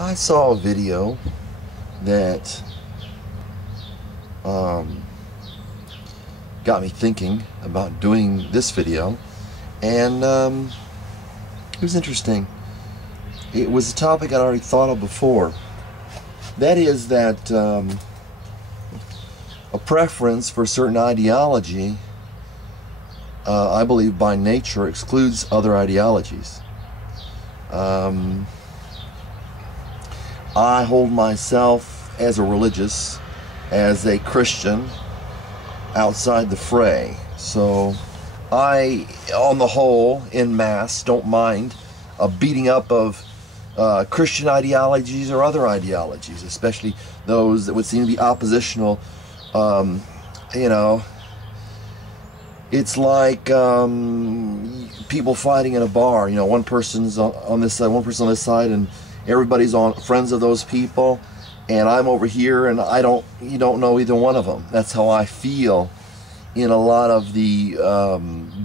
I saw a video that got me thinking about doing this video, and it was interesting. It was a topic I'd already thought of before. That is that a preference for a certain ideology, I believe by nature, excludes other ideologies. I hold myself as a religious, as a Christian, outside the fray. So I, on the whole, en masse, don't mind a beating up of Christian ideologies or other ideologies, especially those that would seem to be oppositional. You know, it's like people fighting in a bar. You know, one person's on this side, one person on this side, and everybody's friends of those people, and I'm over here, and you don't know either one of them. That's how I feel in a lot of the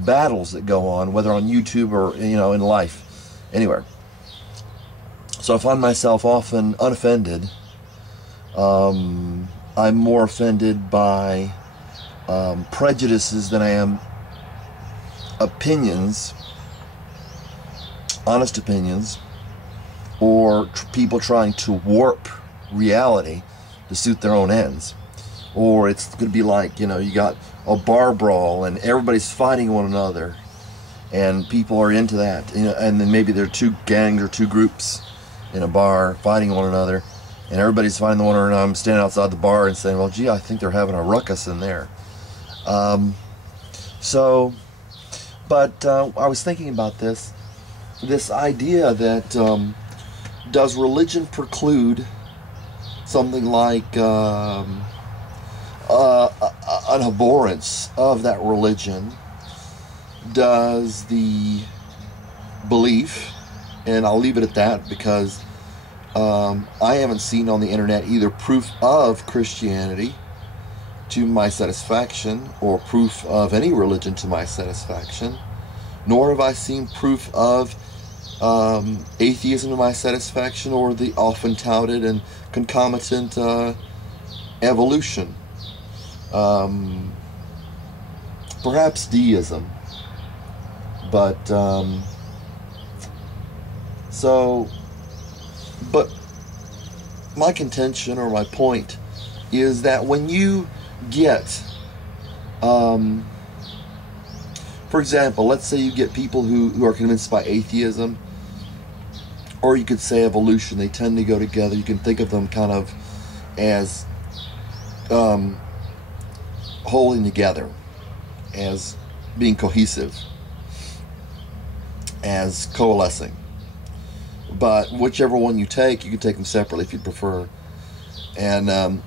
battles that go on, whether on YouTube or in life, anywhere. So I find myself often unoffended. I'm more offended by prejudices than I am opinions, honest opinions, or people trying to warp reality to suit their own ends. Or it's going to be like, you got a bar brawl and everybody's fighting one another, and people are into that, and then maybe there are two gangs or two groups in a bar fighting one another, and everybody's fighting the one another, and I'm standing outside the bar and saying, well, gee, I think they're having a ruckus in there. I was thinking about this idea that does religion preclude something like an abhorrence of that religion? Does the belief, and I'll leave it at that because I haven't seen on the internet either proof of Christianity to my satisfaction or proof of any religion to my satisfaction, nor have I seen proof of atheism to my satisfaction, or the often touted and concomitant evolution. Perhaps deism. But my contention, or my point, is that when you get, for example, let's say you get people who are convinced by atheism, or you could say evolution. They tend to go together. You can think of them kind of as holding together, as being cohesive, as coalescing. But whichever one you take, you can take them separately if you prefer. And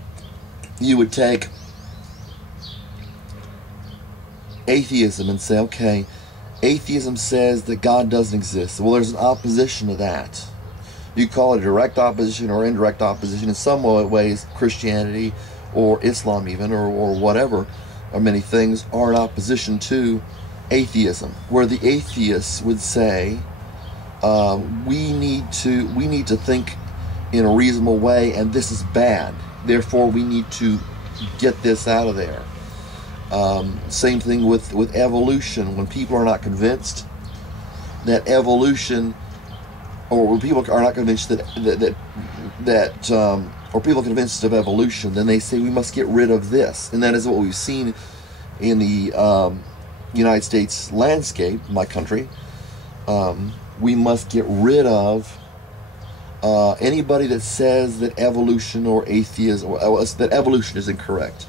you would take atheism and say, okay, atheism says that God doesn't exist. Well, there's an opposition to that. You call it a direct opposition or indirect opposition. In some ways, Christianity or Islam even, or whatever, or many things, are in opposition to atheism, where the atheists would say, we need to think in a reasonable way, and this is bad. Therefore, we need to get this out of there. Same thing with evolution. When people are not convinced that evolution, or when people are not convinced or people are convinced of evolution, then they say we must get rid of this. And that is what we've seen in the United States landscape, my country. We must get rid of anybody that says that evolution or atheism, or that evolution is incorrect.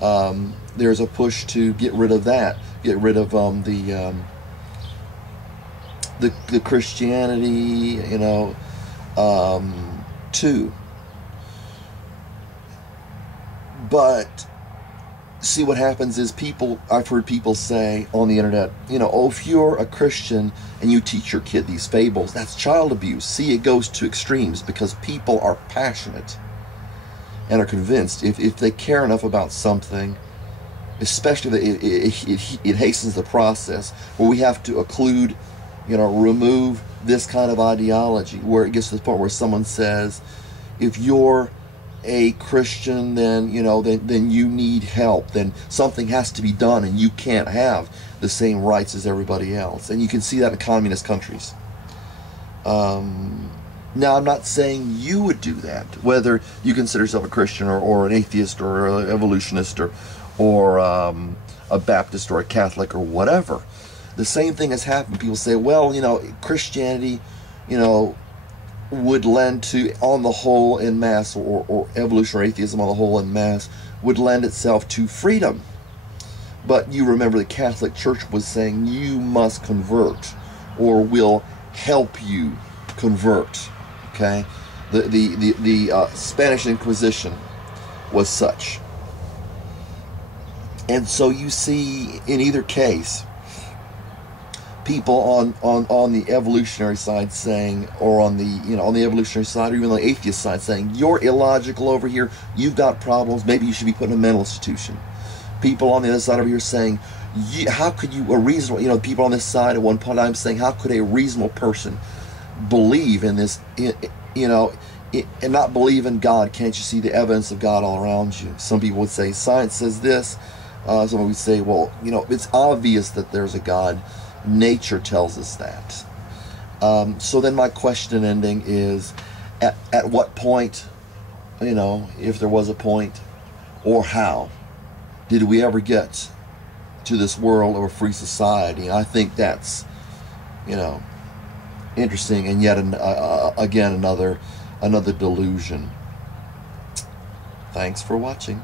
There's a push to get rid of that, get rid of the Christianity, too. But see, what happens is I've heard people say on the internet, oh, if you're a Christian and you teach your kid these fables, that's child abuse. See, it goes to extremes because people are passionate and are convinced. If they care enough about something, especially if it hastens the process, where we have to remove this kind of ideology, where it gets to the point where someone says, if you're a Christian, then then you need help, then something has to be done, and you can't have the same rights as everybody else. And you can see that in communist countries. Now, I'm not saying you would do that, whether you consider yourself a Christian or an atheist or an evolutionist or a Baptist or a Catholic or whatever. The same thing has happened. People say, well, Christianity, would lend to, on the whole, in mass, or evolution or atheism on the whole in mass, would lend itself to freedom. But you remember the Catholic Church was saying you must convert, or we'll help you convert. Okay, the Spanish Inquisition was such. And so you see, in either case, people on the evolutionary side saying, or on the evolutionary side, or even on the atheist side saying, you're illogical over here, you've got problems, maybe you should be put in a mental institution. People on the other side over here saying, how could you, a reasonable, people on this side at one point in time saying, how could a reasonable person believe in this, and not believe in God? Can't you see the evidence of God all around you? Some people would say science says this. Some would say, well, it's obvious that there's a God. Nature tells us that. So then my question ending is, at what point, if there was a point, or how, did we ever get to this world of a free society? And I think that's, interesting, and yet again another delusion. Thanks for watching.